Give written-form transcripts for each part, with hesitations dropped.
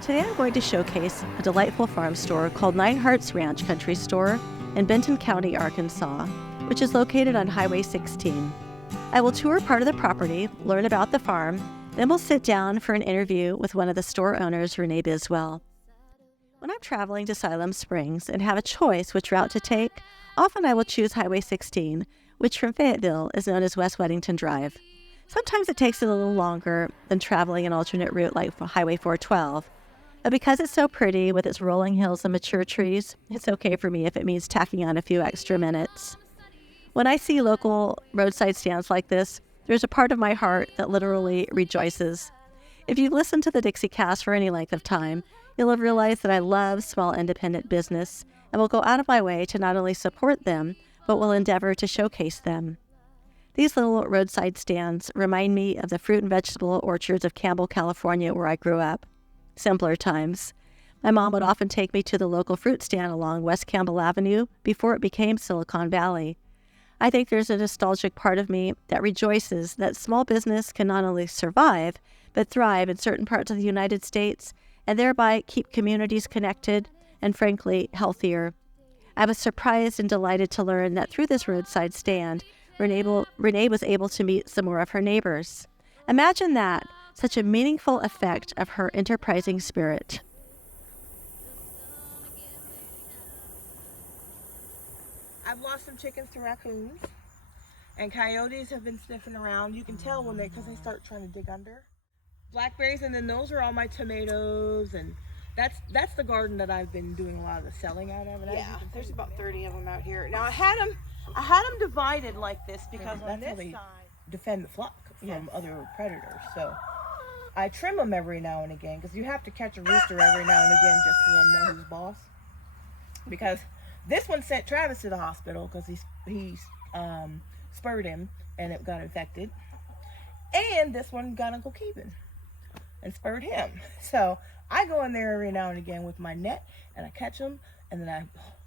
Today I'm going to showcase a delightful farm store called Nine Hearts Ranch Country Store in Benton County, Arkansas, which is located on Highway 16. I will tour part of the property, learn about the farm, then we'll sit down for an interview with one of the store owners, Renee Biswell. When I'm traveling to Siloam Springs and have a choice which route to take, often I will choose Highway 16, which from Fayetteville is known as West Weddington Drive. Sometimes it takes a little longer than traveling an alternate route like Highway 412, but because it's so pretty with its rolling hills and mature trees, it's okay for me if it means tacking on a few extra minutes. When I see local roadside stands like this, there's a part of my heart that literally rejoices. If you've listened to the Dixiecast for any length of time, you'll have realized that I love small independent business and will go out of my way to not only support them, but will endeavor to showcase them. These little roadside stands remind me of the fruit and vegetable orchards of Campbell, California, where I grew up. Simpler times. My mom would often take me to the local fruit stand along West Campbell Avenue before it became Silicon Valley. I think there's a nostalgic part of me that rejoices that small business can not only survive, but thrive in certain parts of the United States and thereby keep communities connected and, frankly, healthier. I was surprised and delighted to learn that through this roadside stand, Renee was able to meet some more of her neighbors. Imagine that, such a meaningful effect of her enterprising spirit. I've lost some chickens to raccoons, and coyotes have been sniffing around. You can tell when because they start trying to dig under. Blackberries, and then those are all my tomatoes, and that's the garden that I've been doing a lot of the selling out of. And yeah, there's about 30 of them out here. Now I had them divided like this because on this side defend the flock from other predators. So I trim them every now and again because you have to catch a rooster every now and again just to let them know who's boss. Because this one sent Travis to the hospital because he spurred him and it got infected. And this one got Uncle Keevan and spurred him. So I go in there every now and again with my net and I catch them and then I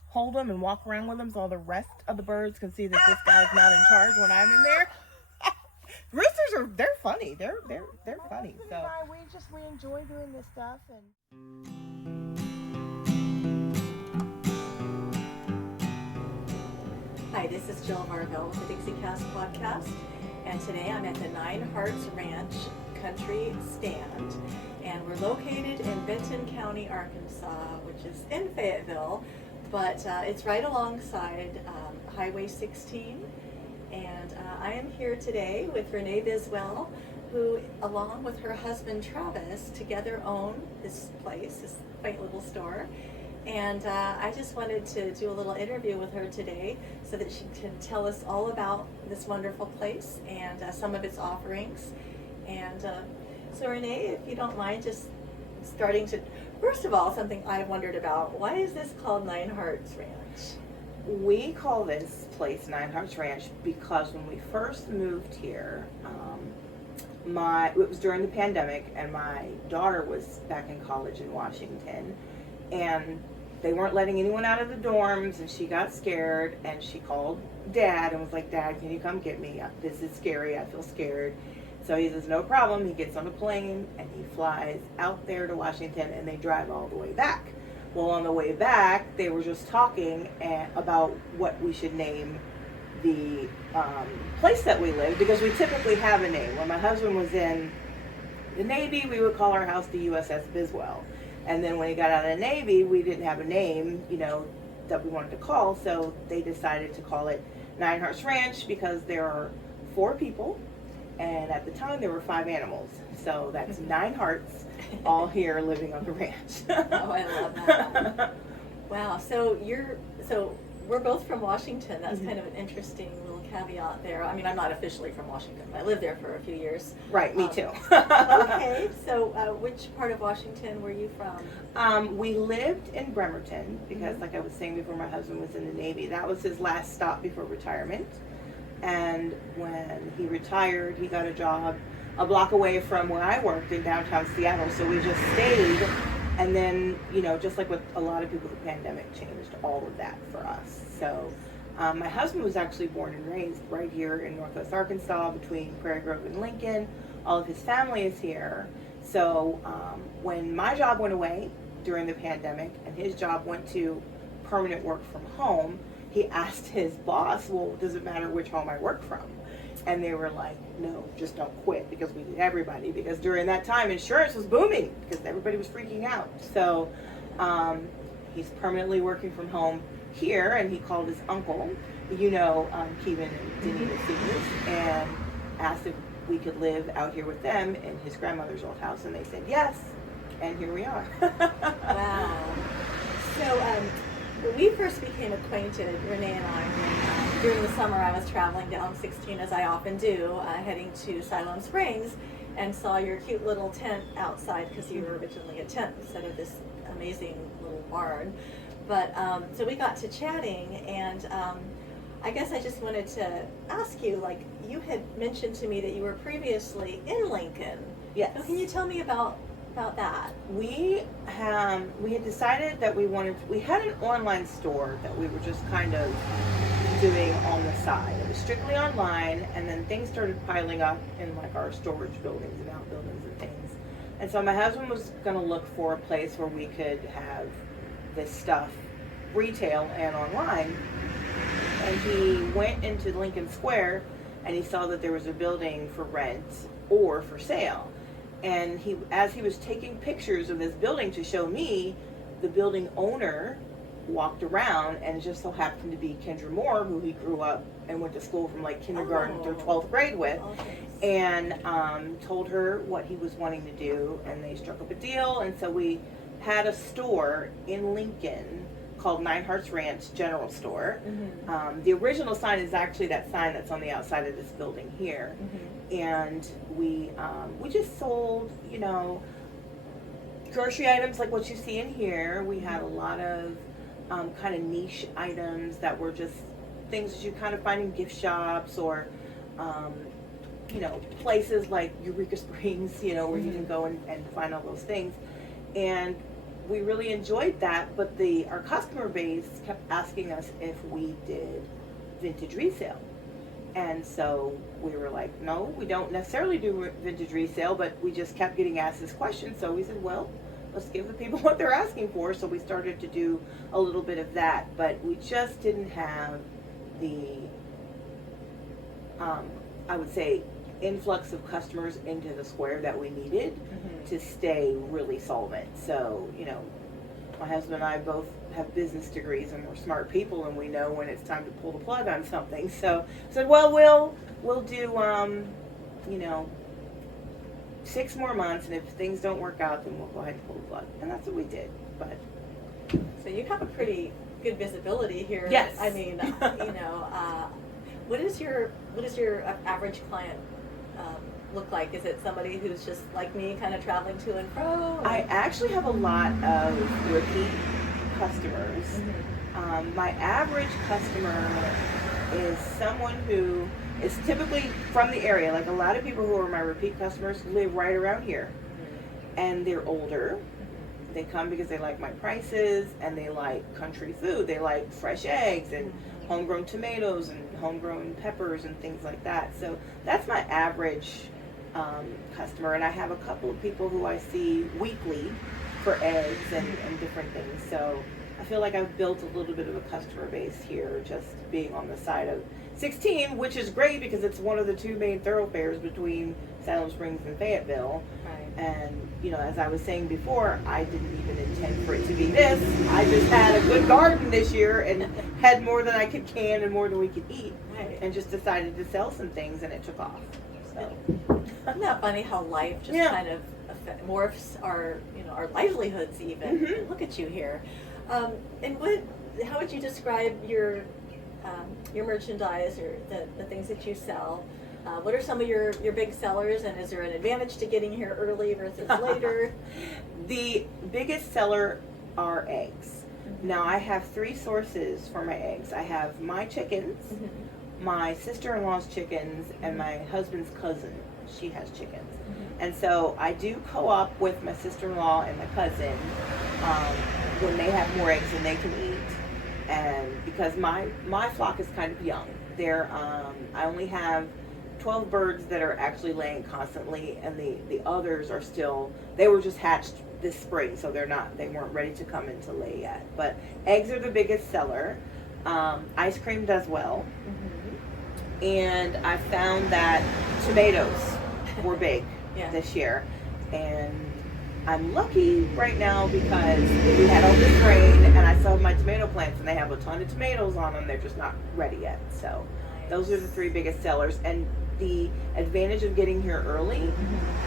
hold them and walk around with them so all the rest of the birds can see that this guy's not in charge when I'm in there. Roosters they're funny. They're funny. So we enjoy doing this stuff. And Hi, this is Jill Marvell with the Dixiecast podcast, and today I'm at the Nine Hearts Ranch Country Stand, and we're located in Benton County, Arkansas, which is in Fayetteville, but it's right alongside Highway 16, and I am here today with Renee Biswell, who, along with her husband Travis, together own this place, this quaint little store. And I just wanted to do a little interview with her today so that she can tell us all about this wonderful place and some of its offerings. And so Renee, if you don't mind just starting to, first of all, something I wondered about, why is this called Nine Hearts Ranch? we call this place Nine Hearts Ranch because when we first moved here, it was during the pandemic, and my daughter was back in college in Washington, and they weren't letting anyone out of the dorms, and she got scared, and she called Dad and was like, "Dad, can you come get me? This is scary. I feel scared." So he says, "No problem." He gets on a plane and he flies out there to Washington, and they drive all the way back. Well, on the way back, they were just talking about what we should name the place that we live, because we typically have a name. When my husband was in the Navy, we would call our house the USS Biswell. And then when he got out of the Navy, we didn't have a name, that we wanted to call, so they decided to call it Nine Hearts Ranch because there are 4 people, and at the time there were 5 animals. So that's 9 hearts all here living on the ranch. Oh, I love that. Wow. So we're both from Washington. That's kind of an interesting little caveat there. I mean, I'm not officially from Washington. I lived there for a few years. Right, me too. Okay. So which part of Washington were you from? We lived in Bremerton because, like I was saying before, my husband was in the Navy. That was his last stop before retirement. And when he retired, he got a job a block away from where I worked in downtown Seattle. So we just stayed. And then, just like with a lot of people, the pandemic changed all of that for us. So my husband was actually born and raised right here in Northwest Arkansas between Prairie Grove and Lincoln. All of his family is here. So when my job went away during the pandemic and his job went to permanent work from home, he asked his boss, well, does it matter which home I work from? And they were like, no, just don't quit, because we need everybody. Because during that time, insurance was booming because everybody was freaking out. So he's permanently working from home here, and he called his uncle, Kevin and Denita Seniors, and asked if we could live out here with them in his grandmother's old house, and they said yes, and here we are. Wow. So when we first became acquainted, Renee and I, when, during the summer I was traveling down 16, as I often do, heading to Siloam Springs, and saw your cute little tent outside, because you were originally a tent instead of this amazing little barn. But so we got to chatting, and I guess I just wanted to ask you, like, you had mentioned to me that you were previously in Lincoln. Yes. So can you tell me about that? We had decided that we had an online store that we were just kind of doing on the side. It was strictly online, and then things started piling up in like our storage buildings and outbuildings and things. And so my husband was going to look for a place where we could have this stuff retail and online. And he went into Lincoln Square, and he saw that there was a building for rent or for sale. And as he was taking pictures of this building to show me, the building owner walked around, and it just so happened to be Kendra Moore, who he grew up and went to school from like kindergarten through 12th grade with, and told her what he was wanting to do, and they struck up a deal. And so we had a store in Lincoln called Nine Hearts Ranch General Store. Mm-hmm. The original sign is actually that sign that's on the outside of this building here. Mm-hmm. And we just sold, grocery items like what you see in here. We had a lot of kind of niche items that were just things that you kind of find in gift shops or, places like Eureka Springs, where mm-hmm. you can go and find all those things. And we really enjoyed that, but our customer base kept asking us if we did vintage resale. And so we were like, no, we don't necessarily do vintage resale, but we just kept getting asked this question. So we said, well, let's give the people what they're asking for. So we started to do a little bit of that, but we just didn't have the, I would say, influx of customers into the square that we needed mm-hmm. to stay really solvent. So, my husband and I both have business degrees, and we're smart people, and we know when it's time to pull the plug on something. So I said, well, we'll do 6 more months, and if things don't work out, then we'll go ahead and pull the plug. And that's what we did. But so you have a pretty good visibility here. Yes. I mean, what is your average client look like? Is it somebody who's just like me, kind of traveling to and fro? I actually have a lot of repeat customers. Mm-hmm. My average customer is someone who is typically from the area. Like a lot of people who are my repeat customers live right around here, mm-hmm. and they're older. Mm-hmm. They come because they like my prices, and they like country food. They like fresh eggs and mm-hmm. homegrown tomatoes and homegrown peppers and things like that. So that's my average customer, and I have a couple of people who I see weekly for eggs and different things. So I feel like I've built a little bit of a customer base here, just being on the side of 16, which is great because it's one of the 2 main thoroughfares between Siloam Springs and Fayetteville. Right. And as I was saying before, I didn't even intend for it to be this. I just had a good garden this year and had more than I could can and more than we could eat, right. And just decided to sell some things, and it took off. So. Isn't that funny how life just kind of morphs our livelihoods even? Mm-hmm. Look at you here. And how would you describe your merchandise or the things that you sell? What are some of your big sellers, and is there an advantage to getting here early versus later? The biggest seller are eggs. Mm-hmm. Now I have 3 sources for my eggs. I have my chickens, mm-hmm. my sister-in-law's chickens, and my husband's cousin. She has chickens. Mm-hmm. And so I do co-op with my sister-in-law and my cousin when they have more eggs than they can eat. And because my flock is kind of young. I only have 12 birds that are actually laying constantly, and the others are still, they were just hatched this spring, so they weren't ready to come in to lay yet. But eggs are the biggest seller. Ice cream does well. Mm-hmm. And I found that tomatoes were big this year. And I'm lucky right now because we had all this rain, and I still have my tomato plants, and they have a ton of tomatoes on them. They're just not ready yet. So those are the 3 biggest sellers. And the advantage of getting here early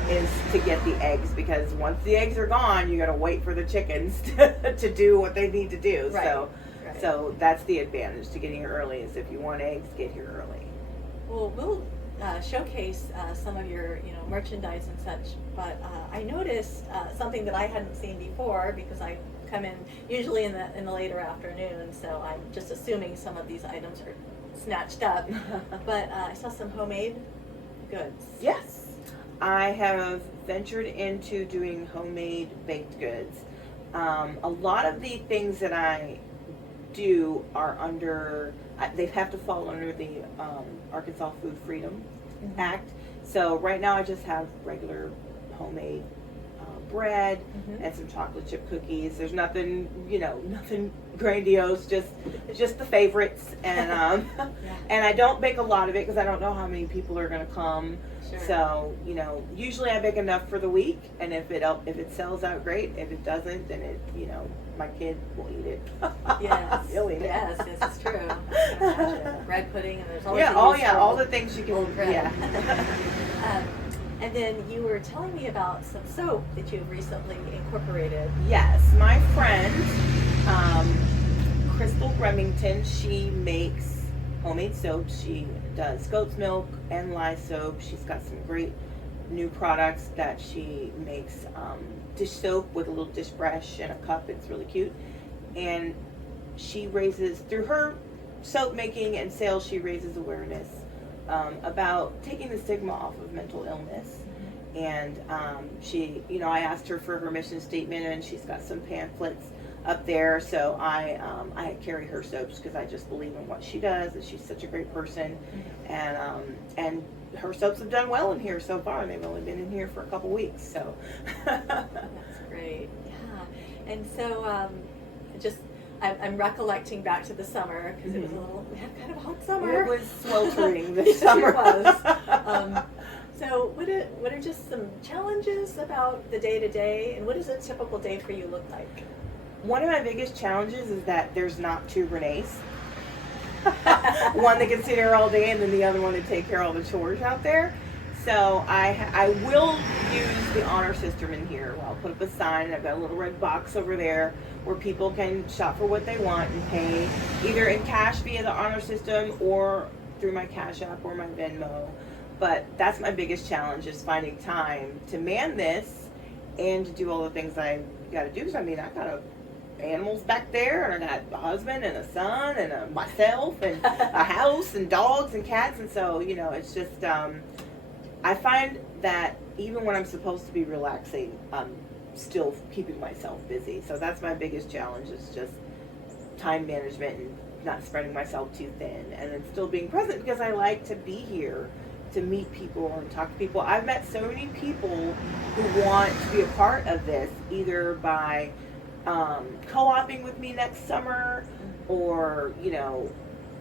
is to get the eggs, because once the eggs are gone, you got to wait for the chickens to do what they need to do. Right. So that's the advantage to getting here early, is if you want eggs, get here early. Well, we'll showcase some of your merchandise and such, but I noticed something that I hadn't seen before, because I come in usually in the later afternoon, so I'm just assuming some of these items are snatched up. But I saw some homemade goods. Yes, I have ventured into doing homemade baked goods. A lot of the things that I do are under, they have to fall under the Arkansas Food Freedom Act. So right now I just have regular homemade bread and some chocolate chip cookies. There's nothing, nothing grandiose, just the favorites. And and I don't bake a lot of it because I don't know how many people are going to come. Sure. So, usually I bake enough for the week, and if it sells out, great. If it doesn't, then my kid will eat it. Yes. He'll eat it. Yes, it's true. I can imagine. Bread pudding, and there's always all the things you can. Old bread. And then you were telling me about some soap that you've recently incorporated. Yes, my friend, Crystal Remington, she makes homemade soap. She does goat's milk and lye soap. She's got some great new products that she makes. Dish soap with a little dish brush and a cup. It's really cute. And she raises, through her soap making and sales, she raises awareness about taking the stigma off of mental illness. And she, I asked her for her mission statement, and she's got some pamphlets up there. So I carry her soaps because I just believe in what she does, and she's such a great person. And her soaps have done well in here so far. They've only been in here for a couple weeks, so. That's great. Yeah. And so I'm recollecting back to the summer, because it was we had kind of a hot summer. It was sweltering this summer. It was. So what are just some challenges about the day-to-day, and what does a typical day for you look like? One of my biggest challenges is that there's not 2 Renees. One that can sit here all day, and then the other one to take care of all the chores out there. So I will use the honor system in here. I'll put up a sign, and I've got a little red box over there where people can shop for what they want and pay either in cash via the honor system or through my Cash App or my Venmo. But that's my biggest challenge, is finding time to man this and to do all the things I got to do. Because I got animals back there, and I got a husband and a son and myself and a house and dogs and cats. And so, it's just, I find that even when I'm supposed to be relaxing, I'm still keeping myself busy. So that's my biggest challenge, is just time management and not spreading myself too thin, and then still being present, because I like to be here to meet people and talk to people. I've met so many people who want to be a part of this, either by co-oping with me next summer, or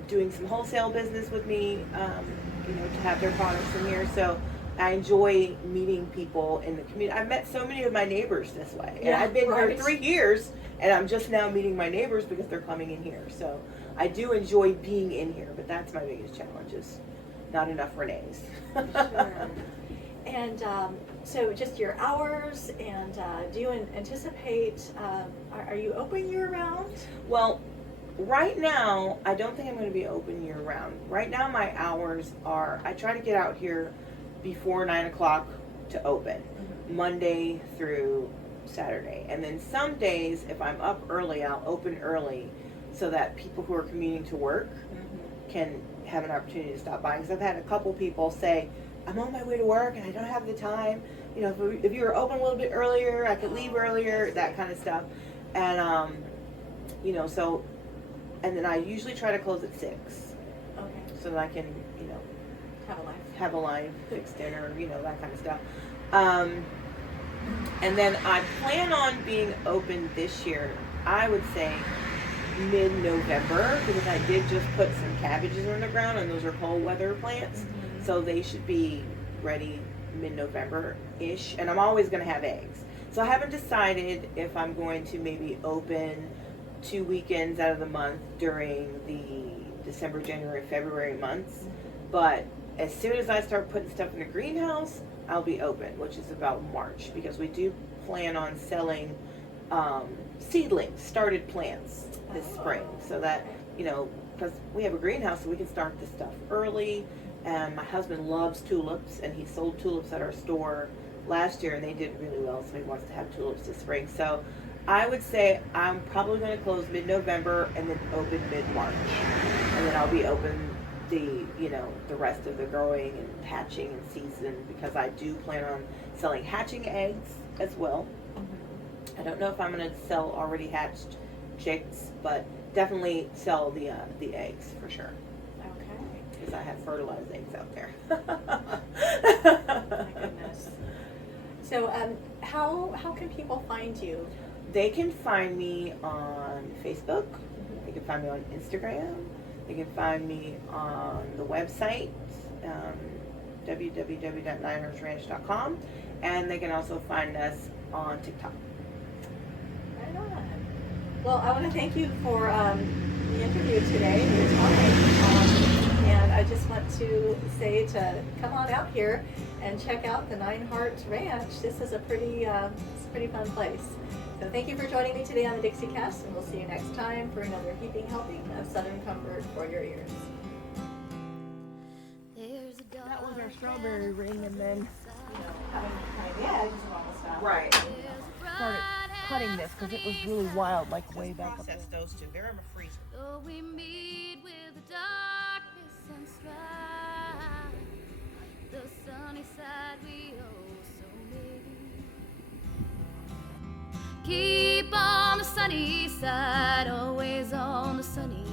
doing some wholesale business with me, to have their products in here. So I enjoy meeting people in the community. I've met so many of my neighbors this way, and I've been here 3 years, and I'm just now meeting my neighbors because they're coming in here. So I do enjoy being in here, but that's my biggest challenge, is not enough Renees. Sure. And so just your hours, and do you anticipate, are you open year-round? Well, right now, I don't think I'm going to be open year-round. Right now, my hours are, I try to get out here before 9 o'clock to open, Monday through Saturday. And then some days, if I'm up early, I'll open early so that people who are commuting to work can have an opportunity to stop by. Because I've had a couple people say, I'm on my way to work and I don't have the time. If you were open a little bit earlier, I could leave earlier, that kind of stuff. And, so, and then I usually try to close at 6. Okay. So that I can, have a line fixed in, or that kind of stuff. And then I plan on being open this year, I would say mid-November, because I did just put some cabbages on the ground, and those are cold weather plants, so they should be ready mid-November-ish. And I'm always going to have eggs. So I haven't decided if I'm going to maybe open 2 weekends out of the month during the December, January, February months. But as soon as I start putting stuff in the greenhouse, I'll be open, which is about March, because we do plan on selling seedlings, started plants this spring, so that, because we have a greenhouse, so we can start this stuff early. And my husband loves tulips, and he sold tulips at our store last year, and they did really well, so he wants to have tulips this spring. So I would say I'm probably going to close mid-November and then open mid-March, and then I'll be open the rest of the growing and hatching and season, because I do plan on selling hatching eggs as well. I don't know if I'm going to sell already hatched chicks, but definitely sell the eggs for sure. Okay. Because I have fertilized eggs out there. My goodness. So, how can people find you? They can find me on Facebook. They can find me on Instagram. They can find me on the website, www.nineheartsranch.com, and they can also find us on TikTok. Right on. Well, I want to thank you for the interview today and your time. And I just want to say to come on out here and check out the Nine Hearts Ranch. This is a pretty fun place. So thank you for joining me today on the Dixiecast, and we'll see you next time for another heaping helping of Southern comfort for your ears. That was our strawberry ring, and then Having the eggs and all the stuff. right. Started cutting this because it was really wild, like way back. Process those two. They're in a freezer. Though we meet with the darkness and strife, the sunny side we also need. Keep on the sunny side, always on the sunny